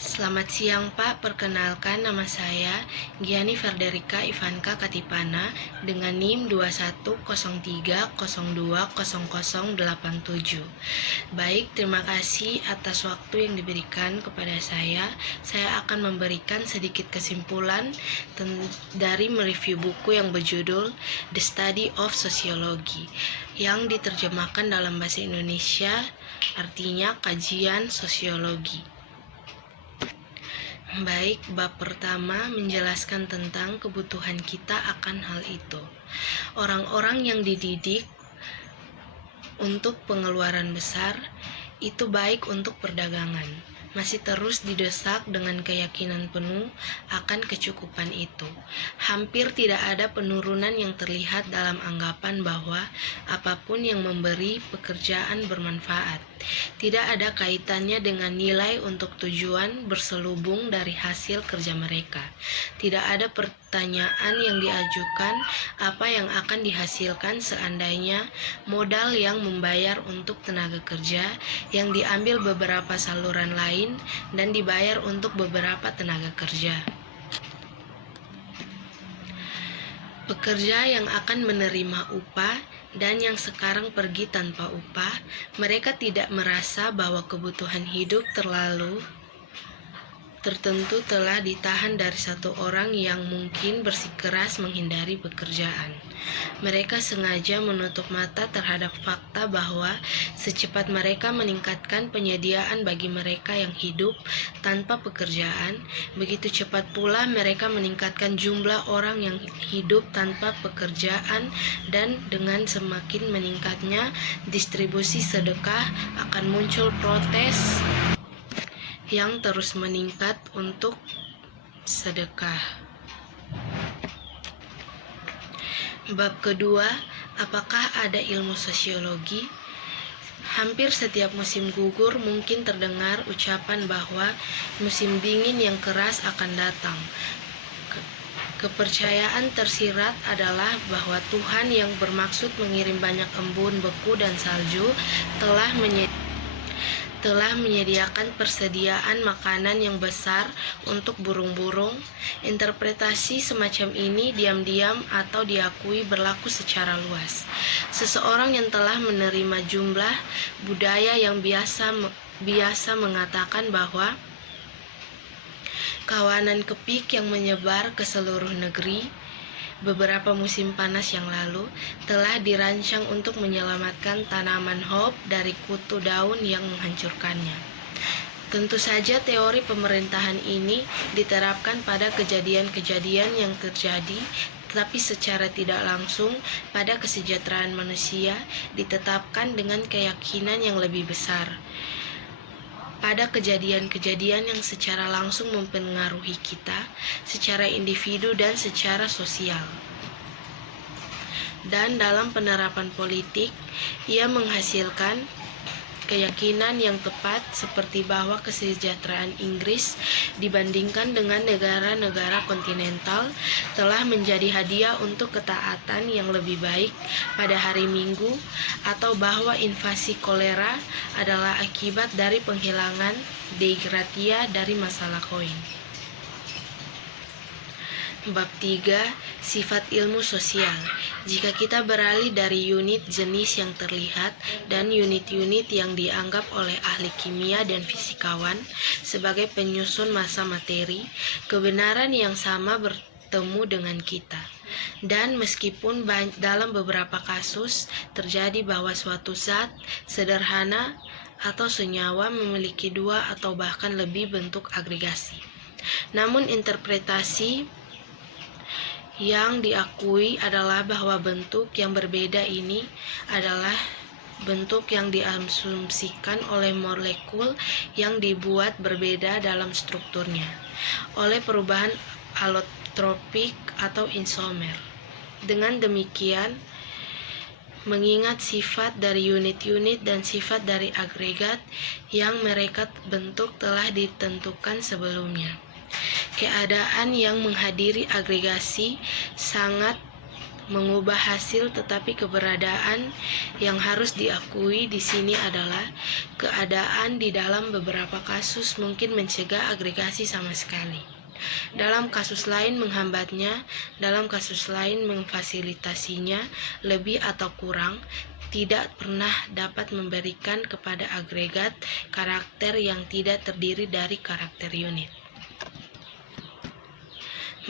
Selamat siang Pak, perkenalkan nama saya Giani Ferderica Ivanka Katipana dengan NIM 2103020087. Baik, terima kasih atas waktu yang diberikan kepada saya. Saya akan memberikan sedikit kesimpulan dari mereview buku yang berjudul The Study of Sociology yang diterjemahkan dalam bahasa Indonesia, artinya kajian sosiologi. Baik, bab pertama menjelaskan tentang kebutuhan kita akan hal itu. Orang-orang yang dididik untuk pengeluaran besar itu baik untuk perdagangan, masih terus didesak dengan keyakinan penuh akan kecukupan itu. Hampir tidak ada penurunan yang terlihat dalam anggapan bahwa apapun yang memberi pekerjaan bermanfaat tidak ada kaitannya dengan nilai untuk tujuan berselubung dari hasil kerja mereka. Tidak ada pertanyaan yang diajukan apa yang akan dihasilkan seandainya modal yang membayar untuk tenaga kerja yang diambil beberapa saluran lain dan dibayar untuk beberapa tenaga kerja. Pekerja yang akan menerima upah dan yang sekarang pergi tanpa upah, mereka tidak merasa bahwa kebutuhan hidup tertentu telah ditahan dari satu orang yang mungkin bersikeras menghindari pekerjaan. Mereka sengaja menutup mata terhadap fakta bahwa secepat mereka meningkatkan penyediaan bagi mereka yang hidup tanpa pekerjaan, begitu cepat pula mereka meningkatkan jumlah orang yang hidup tanpa pekerjaan, dan dengan semakin meningkatnya distribusi sedekah akan muncul protes yang terus meningkat untuk sedekah. Bab kedua, apakah ada ilmu sosiologi? Hampir setiap musim gugur mungkin terdengar ucapan bahwa musim dingin yang keras akan datang. Kepercayaan tersirat adalah bahwa Tuhan yang bermaksud mengirim banyak embun, beku, dan salju telah menyediakan persediaan makanan yang besar untuk burung-burung. Interpretasi semacam ini diam-diam atau diakui berlaku secara luas. Seseorang yang telah menerima jumlah budaya yang biasa mengatakan bahwa kawanan kepik yang menyebar ke seluruh negeri beberapa musim panas yang lalu telah dirancang untuk menyelamatkan tanaman hop dari kutu daun yang menghancurkannya. Tentu saja teori pemerintahan ini diterapkan pada kejadian-kejadian yang terjadi, tetapi secara tidak langsung pada kesejahteraan manusia ditetapkan dengan keyakinan yang lebih besar pada kejadian-kejadian yang secara langsung mempengaruhi kita, secara individu dan secara sosial. Dan dalam penerapan politik, ia menghasilkan keyakinan yang tepat seperti bahwa kesejahteraan Inggris dibandingkan dengan negara-negara kontinental telah menjadi hadiah untuk ketaatan yang lebih baik pada hari Minggu, atau bahwa invasi kolera adalah akibat dari penghilangan Dei Gratia dari masalah koin. Bab 3, sifat ilmu sosial. Jika kita beralih dari unit jenis yang terlihat dan unit-unit yang dianggap oleh ahli kimia dan fisikawan sebagai penyusun massa materi, kebenaran yang sama bertemu dengan kita. Dan meskipun dalam beberapa kasus terjadi bahwa suatu zat sederhana atau senyawa memiliki dua atau bahkan lebih bentuk agregasi, namun interpretasi yang diakui adalah bahwa bentuk yang berbeda ini adalah bentuk yang diasumsikan oleh molekul yang dibuat berbeda dalam strukturnya oleh perubahan allotropik atau isomer. Dengan demikian, mengingat sifat dari unit-unit dan sifat dari agregat yang mereka bentuk telah ditentukan sebelumnya, keadaan yang menghadiri agregasi sangat mengubah hasil, tetapi keberadaan yang harus diakui di sini adalah keadaan di dalam beberapa kasus mungkin mencegah agregasi sama sekali. Dalam kasus lain menghambatnya, dalam kasus lain memfasilitasinya lebih atau kurang, tidak pernah dapat memberikan kepada agregat karakter yang tidak terdiri dari karakter unit.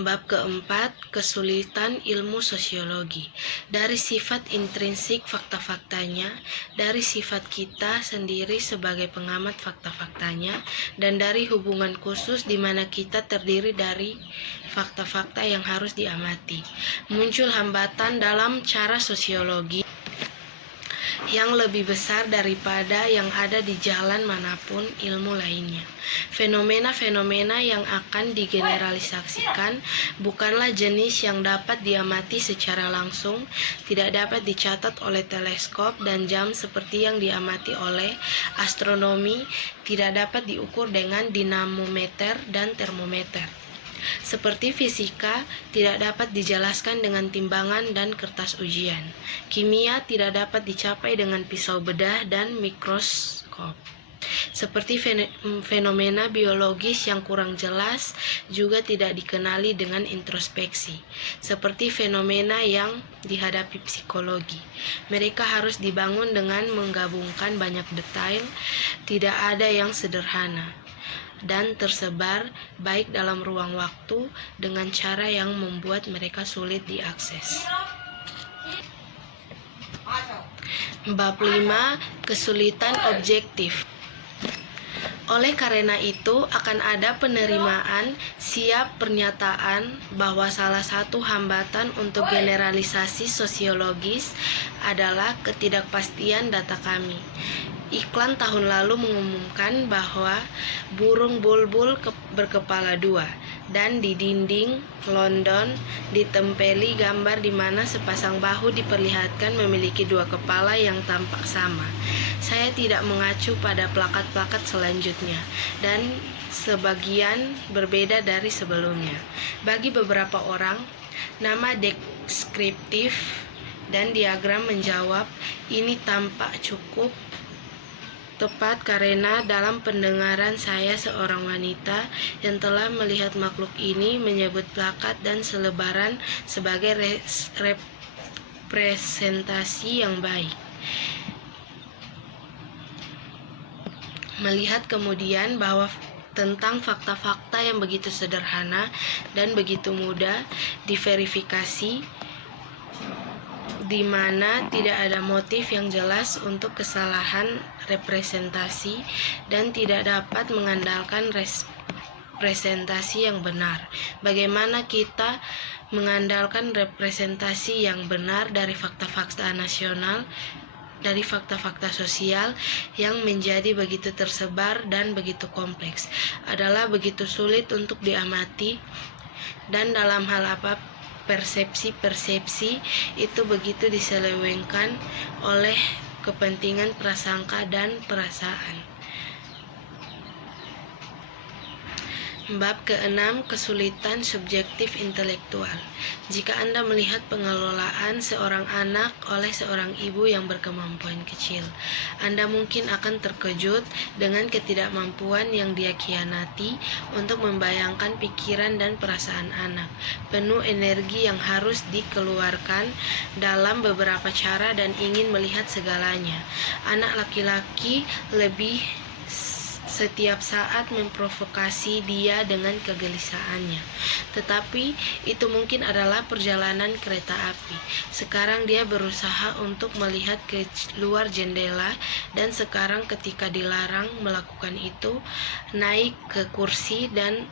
Bab keempat, kesulitan ilmu sosiologi. Dari sifat intrinsik fakta-faktanya, dari sifat kita sendiri sebagai pengamat fakta-faktanya, dan dari hubungan khusus di mana kita terdiri dari fakta-fakta yang harus diamati, muncul hambatan dalam cara sosiologi yang lebih besar daripada yang ada di jalan manapun ilmu lainnya. Fenomena-fenomena yang akan digeneralisasikan bukanlah jenis yang dapat diamati secara langsung, tidak dapat dicatat oleh teleskop dan jam seperti yang diamati oleh astronomi, tidak dapat diukur dengan dinamometer dan termometer. Seperti fisika, tidak dapat dijelaskan dengan timbangan dan kertas ujian. Kimia tidak dapat dicapai dengan pisau bedah dan mikroskop. Seperti fenomena biologis yang kurang jelas juga tidak dikenali dengan introspeksi. Seperti fenomena yang dihadapi psikologi, mereka harus dibangun dengan menggabungkan banyak detail, tidak ada yang sederhana, dan tersebar baik dalam ruang waktu dengan cara yang membuat mereka sulit diakses. Bab 5, kesulitan objektif. Oleh karena itu, akan ada penerimaan siap pernyataan bahwa salah satu hambatan untuk generalisasi sosiologis adalah ketidakpastian data kami. Iklan tahun lalu mengumumkan bahwa burung bulbul berkepala dua, dan di dinding London ditempeli gambar di mana sepasang bahu diperlihatkan memiliki dua kepala yang tampak sama. Saya tidak mengacu pada plakat-plakat selanjutnya, dan sebagian berbeda dari sebelumnya. Bagi beberapa orang, nama deskriptif dan diagram menjawab ini tampak cukup tepat karena dalam pendengaran saya seorang wanita yang telah melihat makhluk ini menyebut plakat dan selebaran sebagai representasi yang baik. Melihat kemudian bahwa tentang fakta-fakta yang begitu sederhana dan begitu mudah diverifikasi, di mana tidak ada motif yang jelas untuk kesalahan representasi dan tidak dapat mengandalkan representasi yang benar. Bagaimana kita mengandalkan representasi yang benar dari fakta-fakta nasional, dari fakta-fakta sosial yang menjadi begitu tersebar dan begitu kompleks, adalah begitu sulit untuk diamati, dan dalam hal apa persepsi-persepsi itu begitu diselewengkan oleh kepentingan prasangka dan perasaan. Bab ke-6, kesulitan subjektif intelektual. Jika Anda melihat pengelolaan seorang anak oleh seorang ibu yang berkemampuan kecil, Anda mungkin akan terkejut dengan ketidakmampuan yang dia khianati untuk membayangkan pikiran dan perasaan anak, penuh energi yang harus dikeluarkan dalam beberapa cara dan ingin melihat segalanya. Anak laki-laki lebih setiap saat memprovokasi dia dengan kegelisahannya. Tetapi itu mungkin adalah perjalanan kereta api. Sekarang dia berusaha untuk melihat ke luar jendela, dan sekarang ketika dilarang melakukan itu, naik ke kursi dan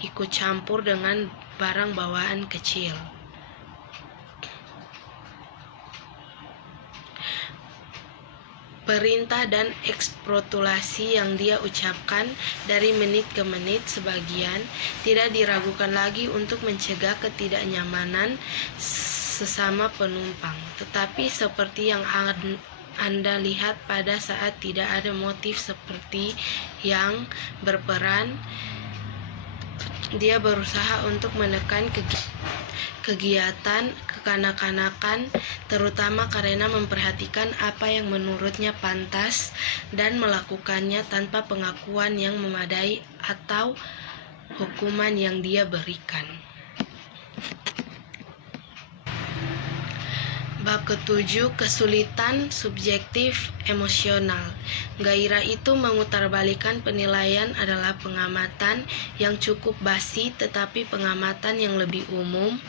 ikut campur dengan barang bawaan kecil. Perintah dan eksprotulasi yang dia ucapkan dari menit ke menit sebagian tidak diragukan lagi untuk mencegah ketidaknyamanan sesama penumpang. Tetapi seperti yang Anda lihat pada saat tidak ada motif seperti yang berperan, dia berusaha untuk menekan kegiatan kekanak-kanakan, terutama karena memperhatikan apa yang menurutnya pantas dan melakukannya tanpa pengakuan yang memadai atau hukuman yang dia berikan. Bab ke-7, kesulitan subjektif emosional. Gairah itu memutarbalikan penilaian adalah pengamatan yang cukup basi, tetapi pengamatan yang lebih umum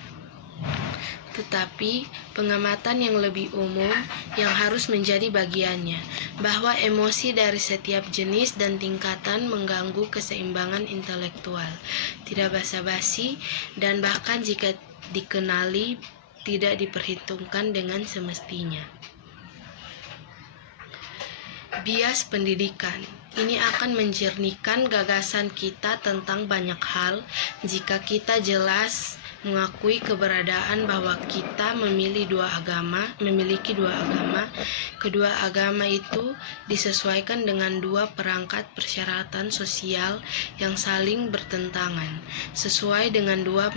yang harus menjadi bagiannya, bahwa emosi dari setiap jenis dan tingkatan mengganggu keseimbangan intelektual, tidak basa-basi, dan bahkan jika dikenali tidak diperhitungkan dengan semestinya. Bias pendidikan ini akan menjernihkan gagasan kita tentang banyak hal jika kita jelas mengakui keberadaan bahwa kita memiliki dua agama. Kedua agama itu disesuaikan dengan dua perangkat persyaratan sosial yang saling bertentangan. Sesuai dengan dua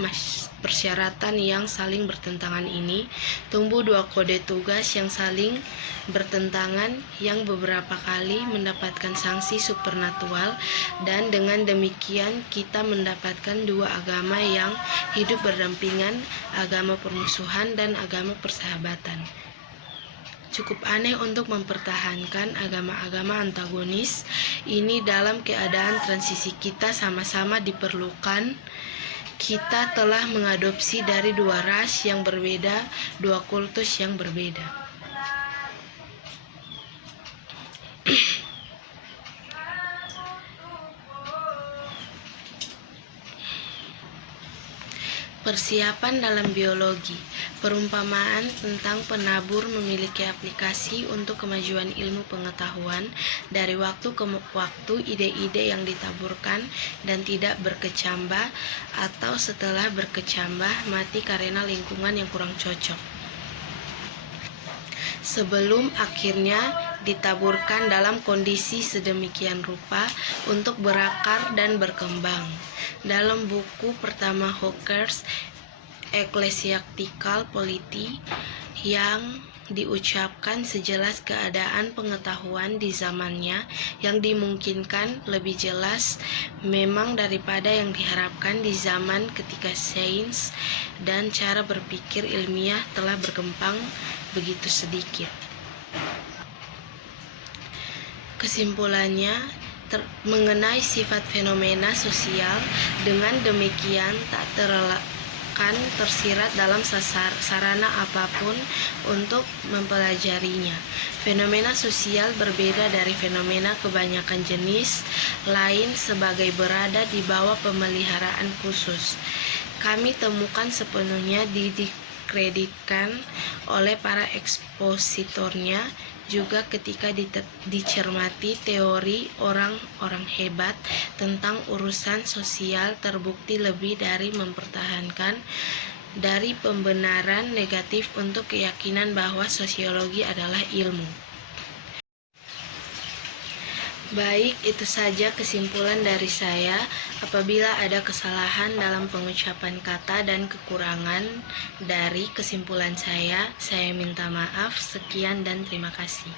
persyaratan yang saling bertentangan ini, tumbuh dua kode tugas yang saling bertentangan yang beberapa kali mendapatkan sanksi supernatural, dan dengan demikian kita mendapatkan dua agama yang hidup berdampingan, agama permusuhan dan agama persahabatan. Cukup aneh untuk mempertahankan agama-agama antagonis ini dalam keadaan transisi kita sama-sama diperlukan. Kita telah mengadopsi dari dua ras yang berbeda, dua kultus yang berbeda. Persiapan dalam biologi. Perumpamaan tentang penabur memiliki aplikasi untuk kemajuan ilmu pengetahuan. Dari waktu ke waktu, ide-ide yang ditaburkan dan tidak berkecambah, atau setelah berkecambah mati karena lingkungan yang kurang cocok, sebelum akhirnya ditaburkan dalam kondisi sedemikian rupa untuk berakar dan berkembang. Dalam buku pertama Hawkers, Ecclesiastical Polity, yang diucapkan sejelas keadaan pengetahuan di zamannya yang dimungkinkan lebih jelas memang daripada yang diharapkan di zaman ketika sains dan cara berpikir ilmiah telah berkembang begitu sedikit. Kesimpulannya, mengenai sifat fenomena sosial, dengan demikian tak tersirat dalam sarana apapun untuk mempelajarinya. Fenomena sosial berbeda dari fenomena kebanyakan jenis lain sebagai berada di bawah pemeliharaan khusus. Kami temukan sepenuhnya dikreditkan oleh para ekspositornya juga ketika dicermati teori orang-orang hebat tentang urusan sosial terbukti lebih dari mempertahankan dari pembenaran negatif untuk keyakinan bahwa sosiologi adalah ilmu. Baik, itu saja kesimpulan dari saya. Apabila ada kesalahan dalam pengucapan kata dan kekurangan dari kesimpulan saya minta maaf. Sekian dan terima kasih.